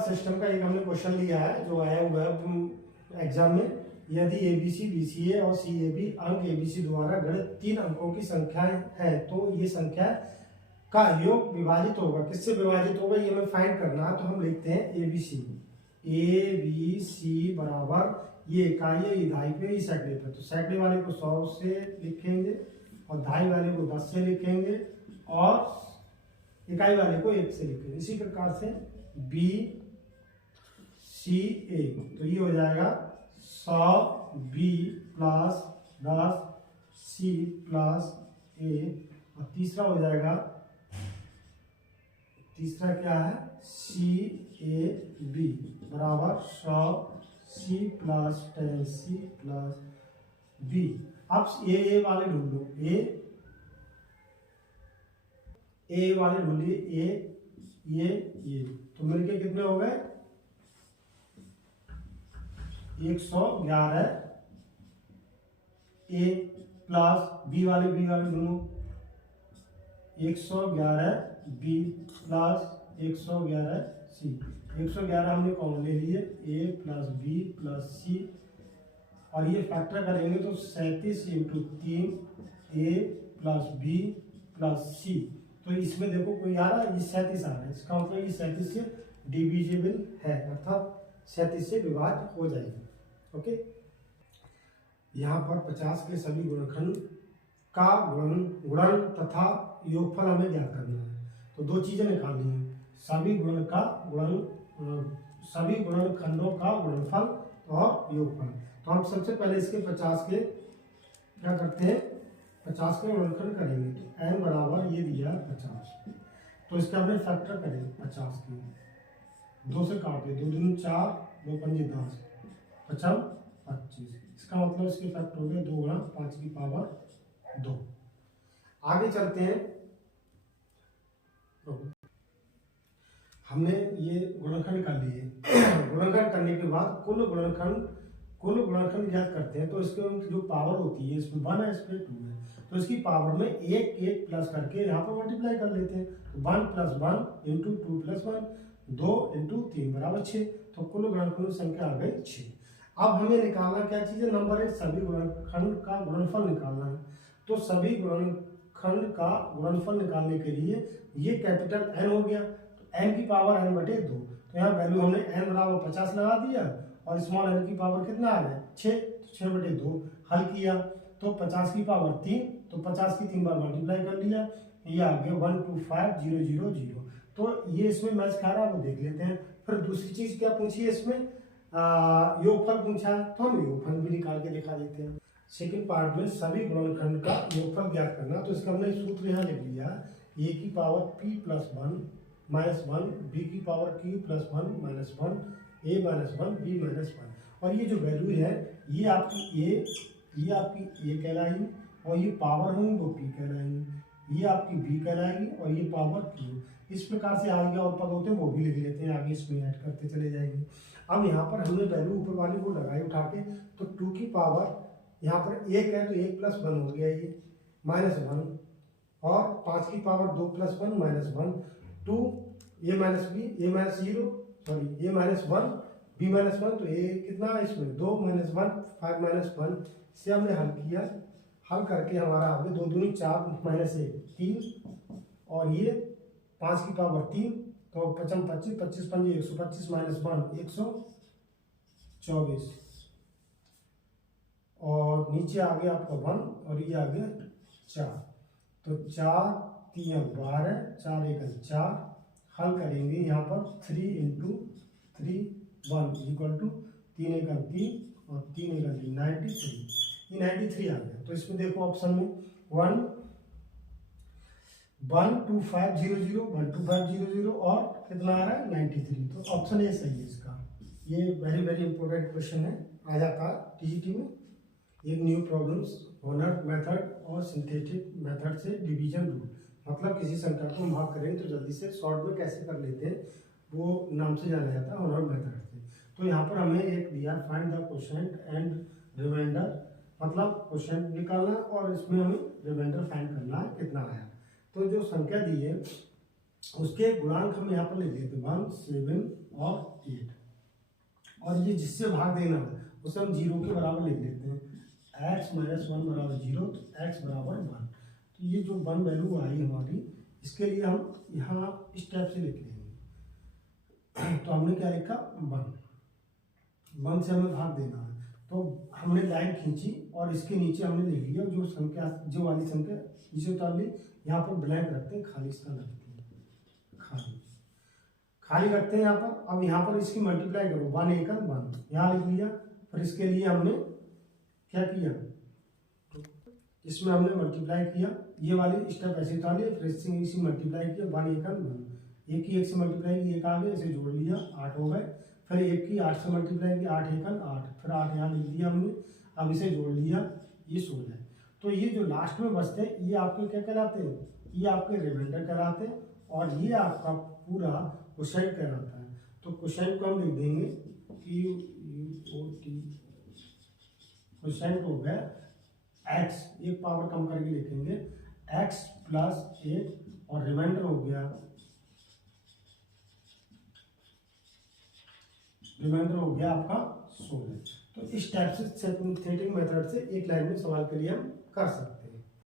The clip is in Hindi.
सिस्टम का एक हमने क्वेश्चन लिया है जो आया हुआ है एग्जाम में। यदि एबीसी बीसीए और सीएबी अंक एबीसी द्वारा गणित 3 अंकों की संख्याएं हैं तो ये संख्या का योग विभाजित होगा, किससे विभाजित होगा ये हमें फाइंड करना है। तो हम लिखते हैं एबीसी, ए बी सी बराबर ये इकाई है, ये दहाई पे, ये सैकड़े पे। तो सैकड़े वाले को 100 से लिखेंगे और दहाई वाले को 10 से लिखेंगे और इकाई वाले को 1 से लिखेंगे। इसी प्रकार से बी सी ए, तो ये हो जाएगा 100 बी प्लस 10 सी प्लस ए, और तीसरा हो जाएगा, तीसरा क्या है, सी ए बी बराबर 100 C plus 10 C plus B. अब ए वाले ढूंढ लो, ए वाले ढूंढिए, ये तो मिलके कितने हो गए 111 ए प्लस बी वाले ढूंढो 111 बी प्लस 111 सी। 111 हमने कॉमन ले लिए, ए प्लस बी प्लस सी, और ये फैक्टर करेंगे तो 37 इंटू 3 ए प्लस बी प्लस सी। तो इसमें देखो कोई आ रहा है, ये 37 आ रहा है, इसका मतलब ये 37 से डिविजिबल है, अर्थात 37 से विभाज्य हो जाएगी। ओके, यहाँ पर 50 के सभी गुणनखंड का गुणन तथा योगफल हमें ज्ञात करना है। तो दो चीजें निकालनी है, सभी गुणनखंडों का गुणनफल और योगफल। तो हम सबसे पहले इसके 50 के क्या करते हैं, 50 के गुणनखंड करेंगे। तो n बराबर ये दिया 50, तो इसका हमने फैक्टर करेंगे 50 के, 2 से काटे, 2 दूनी 4, 2 पंजे 10, 55 25। इसका मतलब इसके फैक्टर हो गए 2 गुणा 5 की पावर 2। आगे चलते हैं, हमने ये गुणनखंड कर लिए। गुणनखंड करने के बाद कुल गुणनखंड ज्ञात करते हैं। तो इसके जो पावर होती है, इसमें 1 है, इसमें 2 है, तो इसकी पावर में एक प्लस करके यहाँ पर मल्टीप्लाई कर लेते हैं। तो 1 + 1 इंटू 2 + 1, 2 इंटू 3 बराबर 6। तो कुल गुणनखंड संख्या आ गई 6। अब हमें निकालना क्या चीज़ है, नंबर 1 सभी गुणनखंड का गुणनफल निकालना है। तो सभी गुणनखंड का गुणनफल निकालने के लिए ये कैपिटल N हो गया, तो n की पावर n/2। तो यहाँ वैल्यू हमने n बराबर 50 लगा दिया और स्मॉल n की पावर कितना आ गया 6, तो 6/2 हल किया तो 50 की पावर 3, तो 50 की 3 बार मल्टीप्लाई कर लिया, ये आ गया 125000। तो ये इसमें मैच खा रहा है, वो देख लेते हैं। फिर दूसरी चीज क्या पूछी है इसमें, योगफल पूछा है, तो हम योगफल भी निकाल के दिखा देते हैं। सेकंड पार्ट में सभी गुणनखंड का योगफल ज्ञात करना। तो इसका हमने सूत्र यहाँ लिख लिया, a की पावर p + 1 - 1, b की पावर q + 1 - 1, a - 1 b - 1। और ये जो वैल्यू है ये आपकी a कहलाएगी, और ये पावर होंगी वो p कहलाएंगी, ये आपकी b कहलाएगी, और ये पावर q। इस प्रकार से आगे और पद होते हैं वो भी लिख लेते हैं, आगे इसमें ऐड करते चले जाएंगे। अब यहाँ पर हमने वैल्यू ऊपर वाली को लगाई उठा के, तो 2 की पावर यहाँ पर 1 है तो 1 + 1 हो गया, ये -1, और 5 की power 2 + 1 - 1, 2 a - b, a - 0 sorry a - 1 b - 1, तो a कितना है इसमें 2 - 1 5 - 1 से हमने हल किया। हल करके हमारा आ गया 2 दूनी 4 - 1 3, और ये 5 की पावर 3, तो 55 25 25 पंजे 125 - 1 124, और नीचे आ गया आपका 1 और ये आ गया 4। तो 4 3 12, 4 1 4, हल करेंगे यहाँ पर 3 इंटू 3 1 इक्वल टू 3 1 3 और 3 1 3 93। ये 93 आ गया। तो इसमें देखो ऑप्शन में 12500 12500 और कितना आ रहा है 93। तो ऑप्शन ए सही है इसका। ये वेरी इंपॉर्टेंट क्वेश्चन है, आ जाता है टीजीटी में। एक न्यू प्रॉब्लम्स होनर मेथड और सिंथेटिक मेथड से डिवीजन रूल, मतलब किसी संख्या को भाग करें तो जल्दी से शॉर्ट में कैसे कर लेते हैं, वो नाम से जाना जाता है होनर मेथड से। तो यहाँ पर हमें एक दिया, find the quotient and remainder, मतलब क्वोशिएंट निकालना और इसमें हमें रिमाइंडर फाइंड करना है कितना आया। तो जो संख्या दी है उसके गुणांक हम यहाँ पर लिख देते 1, 7 और 8, और ये जिससे भाग देना है उसे हम 0 के बराबर लिख देते हैं। x - 1 बराबर 0, तो x बराबर 1। तो ये जो 1 वैल्यू आई हमारी, इसके लिए हम यहाँ इस टाइप से लिख लेंगे। तो हमने क्या लिखा 1 से हमें भाग देना है, तो हमने लाइन खींची और इसके नीचे हमने लिख लिया जो संख्या, जो वाली संख्या नीचे उतार ली। यहाँ पर ब्लैंक रखते हैं, खाली स्थान रखते हैं, खाली रखते हैं यहाँ पर। अब यहाँ पर इसकी मल्टीप्लाई करो, 1 × 1 यहाँ लिख लिया। फिर इसके लिए हमने क्या किया, इसमें हमने मल्टीप्लाई किया, ये वाली स्टेप ऐसे उतार लिया, फिर इसी मल्टीप्लाई किया 1 × 1, एक की 1 से मल्टीप्लाई की 1 आ गया, इसे जोड़ लिया 8 हो गए। फिर 1 की 8 से मल्टीप्लाई की 8 × 1 8, फिर 8 यहाँ लिख दिया हमने। अब इसे जोड़ लिया, ये 16। तो ये जो लास्ट में बचते हैं ये आपके क्या कहलाते हैं, ये आपके रिमाइंडर कहलाते हैं, और ये आपका पूरा क्वोशिएंट कहलाता है। तो क्वोशिएंट को हम लिख देंगे QUOT, क्वोशिएंट हो गया x, एक पावर कम करके लिखेंगे x + 8, और रिमाइंडर हो गया, आपका 16। तो इस टाइप से सिंथेटिक मेथड से एक लाइन में सवाल के लिए हम कर सकते हैं।